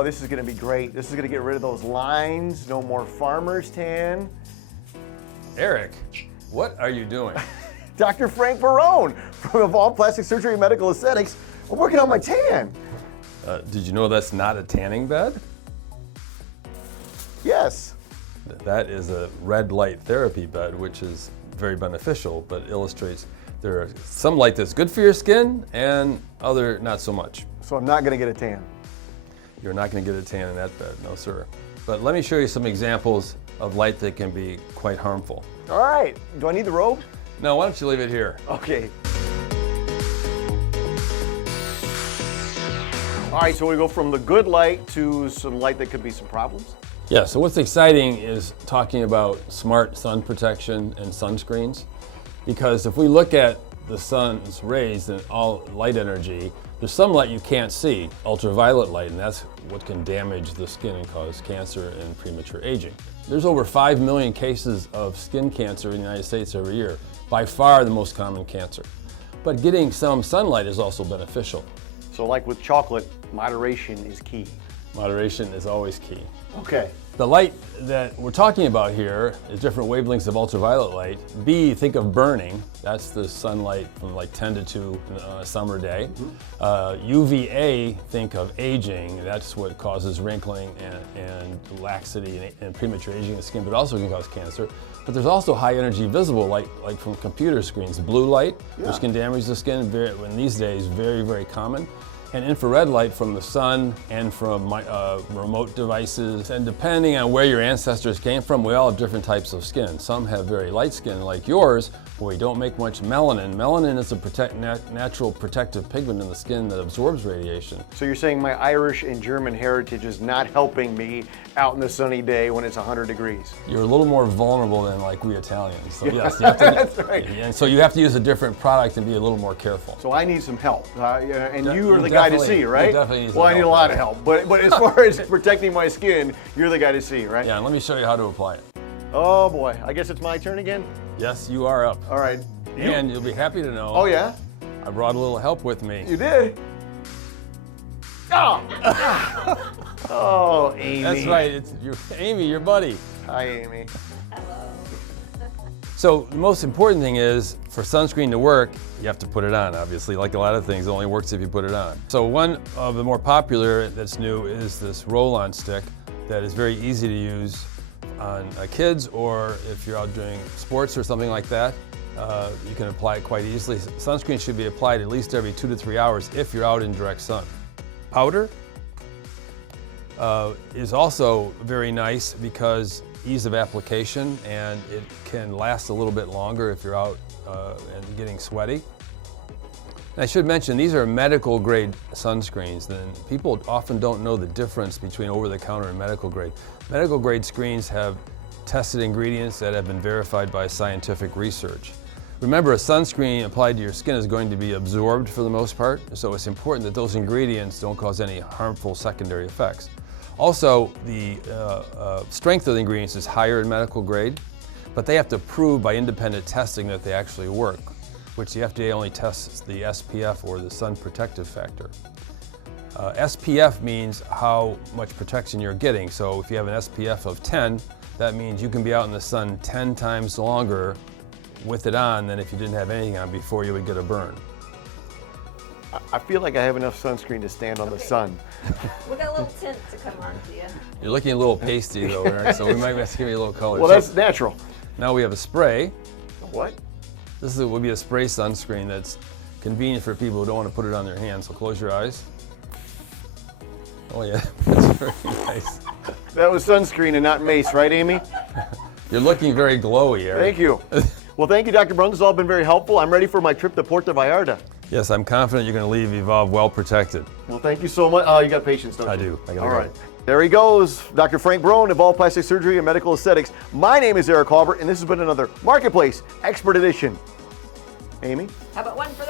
Oh, this is gonna be great. This is gonna get rid of those lines. No more farmer's tan. Eric, what are you doing? Dr. Frank Barone from Evolv Plastic Surgery and Medical Aesthetics. I'm working on my tan. Did you know that's not a tanning bed? Yes. That is a red light therapy bed, which is very beneficial, but illustrates there are some light that's good for your skin and other not so much. So I'm not gonna get a tan. You're not going to get a tan in that bed, no sir. But let me show you some examples of light that can be quite harmful. All right, do I need the robe? No, why don't you leave it here? Okay. All right, so we go from the good light to some light that could be some problems. Yeah, so what's exciting is talking about smart sun protection and sunscreens. Because if we look at the sun's rays and all light energy, there's some light you can't see, ultraviolet light, and that's what can damage the skin and cause cancer and premature aging. There's over 5 million cases of skin cancer in the United States every year, by far the most common cancer. But getting some sunlight is also beneficial. So like with chocolate, moderation is key. Moderation is always key. Okay. The light that we're talking about here is different wavelengths of ultraviolet light. B, think of burning. That's the sunlight from like 10 to 2 on a summer day. UVA, think of aging. That's what causes wrinkling and laxity and premature aging of the skin, but also can cause cancer. But there's also high energy visible light, like from computer screens. Blue light, which can damage the skin, in these days, very, very common. And infrared light from the sun and from remote devices. And depending on where your ancestors came from, we all have different types of skin. Some have very light skin like yours, where we don't make much melanin. Melanin is a natural protective pigment in the skin that absorbs radiation. So you're saying my Irish and German heritage is not helping me out in the sunny day when it's 100 degrees. You're a little more vulnerable than like we Italians. So yes, you have to, that's right. And so you have to use a different product and be a little more careful. So I need some help, and you are the guy to see, right? You definitely need some well, I need a help. lot of help, but as far as protecting my skin, you're the guy to see, right? Yeah, and let me show you how to apply it. Oh boy, I guess it's my turn again? Yes, you are up. All right. And you'll be happy to know. Oh yeah? I brought a little help with me. You did? Oh! Oh, Amy. That's right, it's Amy, your buddy. Hi, Amy. So the most important thing is, for sunscreen to work, you have to put it on, obviously. Like a lot of things, it only works if you put it on. So one of the more popular that's new is this roll-on stick that is very easy to use on kids, or if you're out doing sports or something like that. You can apply it quite easily. Sunscreen should be applied at least every 2 to 3 hours if you're out in direct sun. Powder is also very nice because ease of application, and it can last a little bit longer if you're out and getting sweaty. And I should mention, these are medical grade sunscreens, and people often don't know the difference between over-the-counter and medical grade. Medical grade screens have tested ingredients that have been verified by scientific research. Remember, a sunscreen applied to your skin is going to be absorbed for the most part, so it's important that those ingredients don't cause any harmful secondary effects. Also, the strength of the ingredients is higher in medical grade, but they have to prove by independent testing that they actually work, which the FDA only tests the SPF, or the sun protective factor. SPF means how much protection you're getting. So if you have an SPF of 10, that means you can be out in the sun 10 times longer with it on than if you didn't have anything on before you would get a burn. I feel like I have enough sunscreen to stand on the sun. We got a little tint to come on to you. You're looking a little pasty though, Eric, so we might have to give you a little color. Well, that's natural. Now we have a spray. What? This would be a spray sunscreen that's convenient for people who don't want to put it on their hands. So close your eyes. Oh yeah, that's very nice. That was sunscreen and not mace, right, Amy? You're looking very glowy, Eric. Thank you. Well, thank you, Dr. Brun. This has all been very helpful. I'm ready for my trip to Puerto Vallarta. Yes, I'm confident you're going to leave Evolv well protected. Well, thank you so much. Oh, you got patience, don't you? I do. I gotta all go. right. There he goes, Dr. Frank Barone, Evolv Plastic Surgery and Medical Aesthetics. My name is Eric Halbert, and this has been another Marketplace Expert Edition. Amy? How about one for the